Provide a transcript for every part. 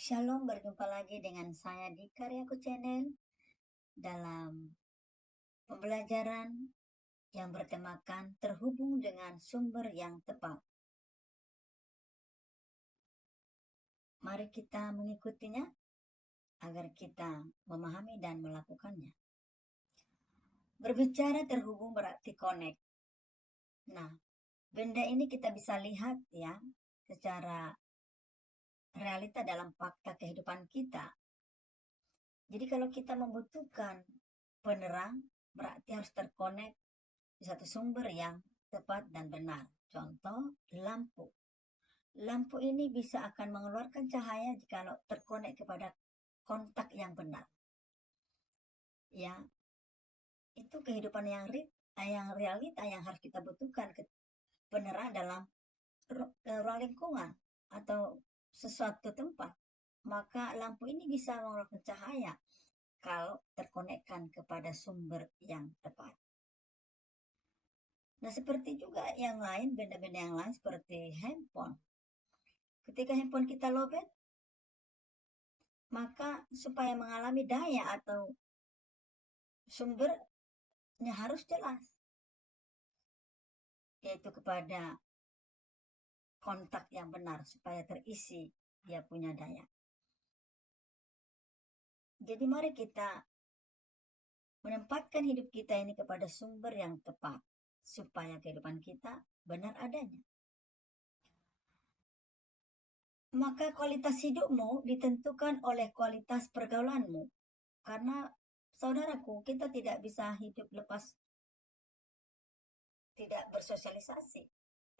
Shalom, berjumpa lagi dengan saya di Karyaku Channel dalam pembelajaran yang bertemakan terhubung dengan sumber yang tepat. Mari kita mengikutinya agar kita memahami dan melakukannya. Berbicara terhubung berarti connect. Nah, benda ini kita bisa lihat ya secara realita dalam fakta kehidupan kita. Jadi kalau kita membutuhkan penerang, berarti harus terkonek di satu sumber yang tepat dan benar. Contoh, lampu. Lampu ini bisa akan mengeluarkan cahaya jika terkonek kepada kontak yang benar. Ya, itu kehidupan yang realita yang harus kita butuhkan penerang dalam ruang lingkungan atau sesuatu tempat. Maka lampu ini bisa mengeluarkan cahaya kalau terkonekkan kepada sumber yang tepat. Nah, seperti juga yang lain, benda-benda yang lain seperti handphone. Ketika handphone kita lowbat, maka supaya mengalami daya atau sumbernya harus jelas, yaitu kepada kontak yang benar supaya terisi dia punya daya. Jadi mari kita menempatkan hidup kita ini kepada sumber yang tepat supaya kehidupan kita benar adanya. Maka kualitas hidupmu ditentukan oleh kualitas pergaulanmu. Karena saudaraku, kita tidak bisa hidup lepas tidak bersosialisasi.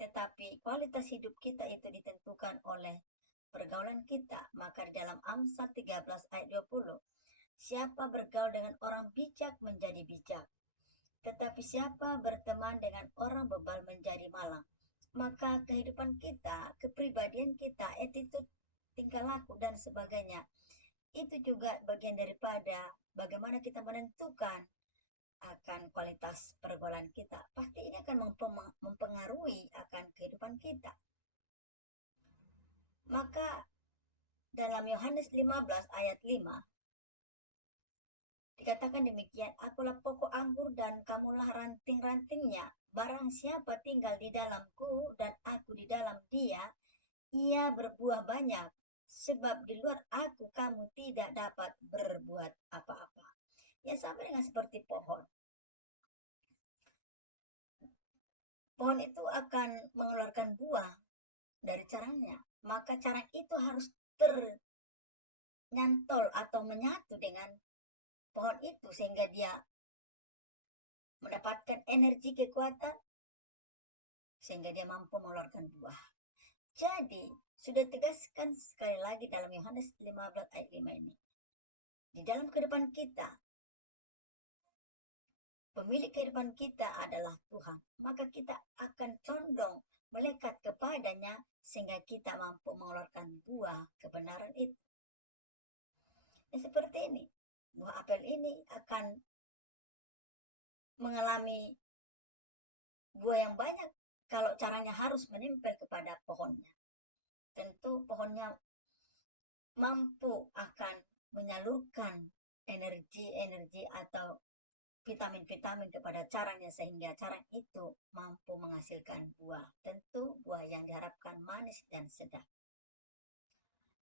Tetapi kualitas hidup kita itu ditentukan oleh pergaulan kita. Maka di dalam Amsal 13 ayat 20, siapa bergaul dengan orang bijak menjadi bijak, tetapi siapa berteman dengan orang bebal menjadi malang. Maka kehidupan kita, kepribadian kita, attitude, tingkah laku, dan sebagainya, itu juga bagian daripada bagaimana kita menentukan akan kualitas pergaulan kita. Pasti ini akan mempengaruhi akan kehidupan kita. Maka dalam Yohanes 15 ayat 5 dikatakan demikian, akulah pokok anggur dan kamulah ranting-rantingnya. Barang siapa tinggal di dalamku dan aku di dalam dia, ia berbuah banyak. Sebab di luar aku kamu tidak dapat berbuat apa-apa. Ya, sama dengan seperti pohon. Pohon itu akan mengeluarkan buah dari carangnya. Maka carang itu harus ternyantol atau menyatu dengan pohon itu sehingga dia mendapatkan energi kekuatan sehingga dia mampu mengeluarkan buah. Jadi, sudah tegaskan sekali lagi dalam Yohanes 15 ayat 5 ini. Di dalam kehidupan kita, pemilik kehidupan kita adalah Tuhan. Maka kita akan condong melekat kepadanya sehingga kita mampu mengeluarkan buah kebenaran itu. Ya, seperti ini. Buah apel ini akan mengalami buah yang banyak kalau caranya harus menempel kepada pohonnya. Tentu pohonnya mampu akan menyalurkan energi-energi atau vitamin-vitamin kepada carangnya sehingga carang itu mampu menghasilkan buah. Tentu buah yang diharapkan manis dan sedap.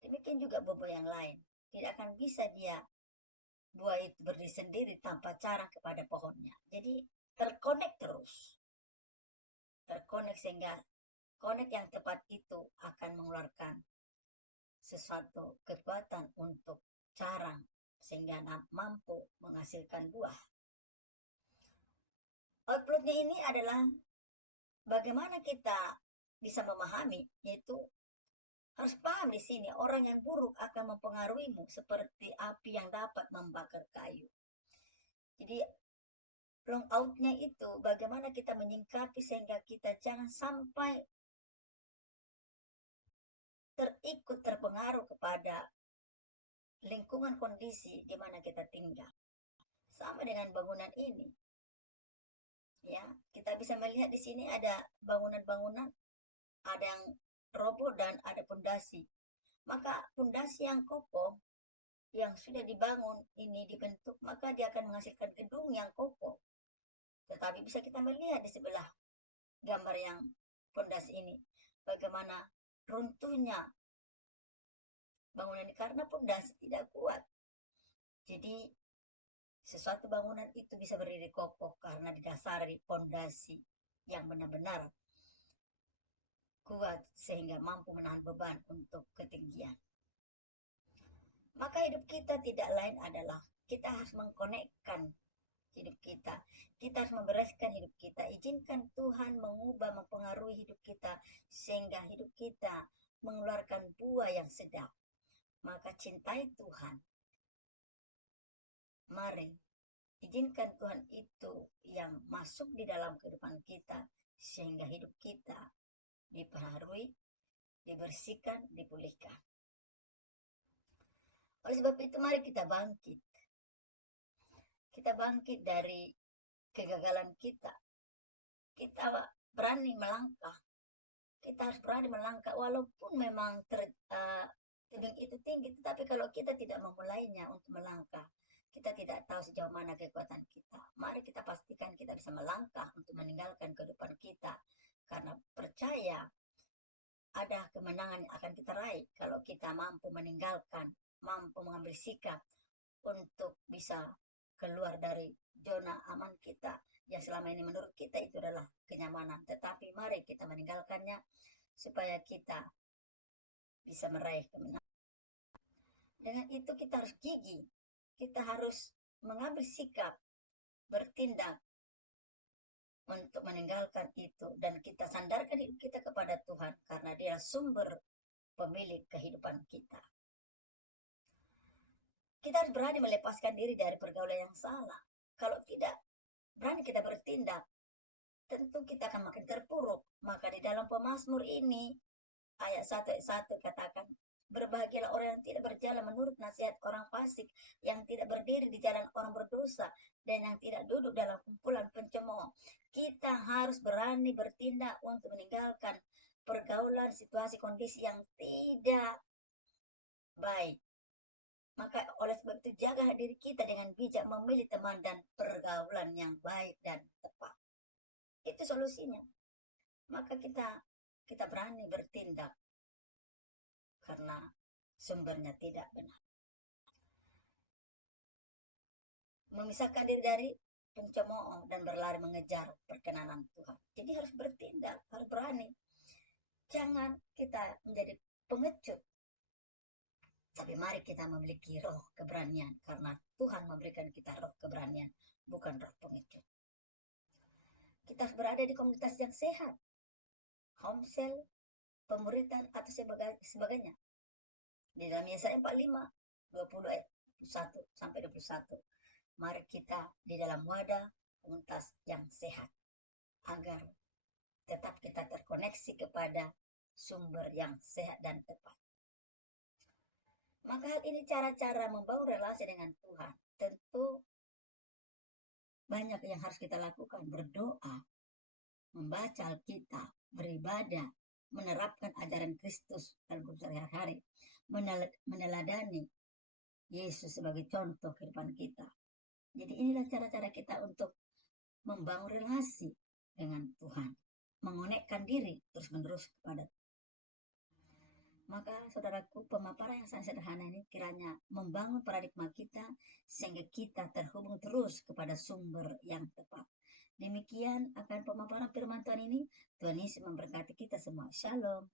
Demikian juga buah-buah yang lain. Tidak akan bisa dia buah itu berdiri sendiri tanpa carang kepada pohonnya. Jadi terkonek terus. Terkonek sehingga konek yang tepat itu akan mengeluarkan sesuatu kekuatan untuk carang sehingga mampu menghasilkan buah. Outputnya ini adalah bagaimana kita bisa memahami, yaitu harus paham di sini orang yang buruk akan mempengaruhimu seperti api yang dapat membakar kayu. Jadi long outnya itu bagaimana kita menyingkapi sehingga kita jangan sampai terpengaruh kepada lingkungan kondisi di mana kita tinggal. Sama dengan bangunan ini. Ya, kita bisa melihat di sini ada bangunan-bangunan, ada yang roboh dan ada pondasi. Maka pondasi yang kokoh yang sudah dibangun ini dibentuk, maka dia akan menghasilkan gedung yang kokoh. Tetapi bisa kita melihat di sebelah gambar yang pondasi ini, bagaimana runtuhnya bangunan ini karena pondasi tidak kuat. Jadi sesuatu bangunan itu bisa berdiri kokoh karena didasari pondasi yang benar-benar kuat sehingga mampu menahan beban untuk ketinggian. Maka hidup kita tidak lain adalah kita harus mengkonekkan hidup kita. Kita harus membereskan hidup kita. Izinkan Tuhan mengubah, mempengaruhi hidup kita sehingga hidup kita mengeluarkan buah yang sedap. Maka cintai Tuhan. Mari izinkan Tuhan itu yang masuk di dalam kehidupan kita sehingga hidup kita dipengaruhi, dibersihkan, dipulihkan. Oleh sebab itu mari kita bangkit. Kita bangkit dari kegagalan kita. Kita berani melangkah. Kita harus berani melangkah walaupun memang tebing itu tinggi, tetapi kalau kita tidak memulainya untuk melangkah, kita tidak tahu sejauh mana kekuatan kita. Mari kita pastikan kita bisa melangkah untuk meninggalkan kehidupan kita. Karena percaya ada kemenangan yang akan kita raih kalau kita mampu meninggalkan, mampu mengambil sikap untuk bisa keluar dari zona aman kita yang selama ini menurut kita itu adalah kenyamanan. Tetapi mari kita meninggalkannya supaya kita bisa meraih kemenangan. Dengan itu kita harus gigih, kita harus mengambil sikap, bertindak untuk meninggalkan itu, dan kita sandarkan hidup kita kepada Tuhan karena Dia sumber pemilik kehidupan kita. Kita harus berani melepaskan diri dari pergaulan yang salah. Kalau tidak berani kita bertindak, tentu kita akan makin terpuruk. Maka di dalam Pemazmur ini ayat 1 katakan, berbahagialah orang yang tidak berjalan menurut nasihat orang fasik, yang tidak berdiri di jalan orang berdosa, dan yang tidak duduk dalam kumpulan pencemooh. Kita harus berani bertindak untuk meninggalkan pergaulan, situasi, kondisi yang tidak baik. Maka oleh sebab itu jaga diri kita dengan bijak memilih teman dan pergaulan yang baik dan tepat. Itu solusinya. Maka kita berani bertindak karena sumbernya tidak benar. Memisahkan diri dari pencemooh dan berlari mengejar perkenanan Tuhan. Jadi harus bertindak, harus berani. Jangan kita menjadi pengecut. Tapi mari kita memiliki roh keberanian karena Tuhan memberikan kita roh keberanian, bukan roh pengecut. Kita harus berada di komunitas yang sehat. Homesel, pemuritan atau sebagainya. Di dalam Yesaya 45, 20 ayat 1 sampai 21. Mari kita di dalam wadah komunitas yang sehat agar tetap kita terkoneksi kepada sumber yang sehat dan tepat. Maka hal ini cara-cara membangun relasi dengan Tuhan. Tentu banyak yang harus kita lakukan. Berdoa, membaca Alkitab, beribadah, menerapkan ajaran Kristus dalam sehari-hari, meneladani Yesus sebagai contoh kehidupan kita. Jadi inilah cara-cara kita untuk membangun relasi dengan Tuhan, mengonekkan diri terus-menerus kepada Tuhan. Maka saudaraku, pemaparan yang sangat sederhana ini kiranya membangun paradigma kita sehingga kita terhubung terus kepada sumber yang tepat. Demikian akan pemaparan firman Tuhan ini. Tuhan Yesus memberkati kita semua. Shalom.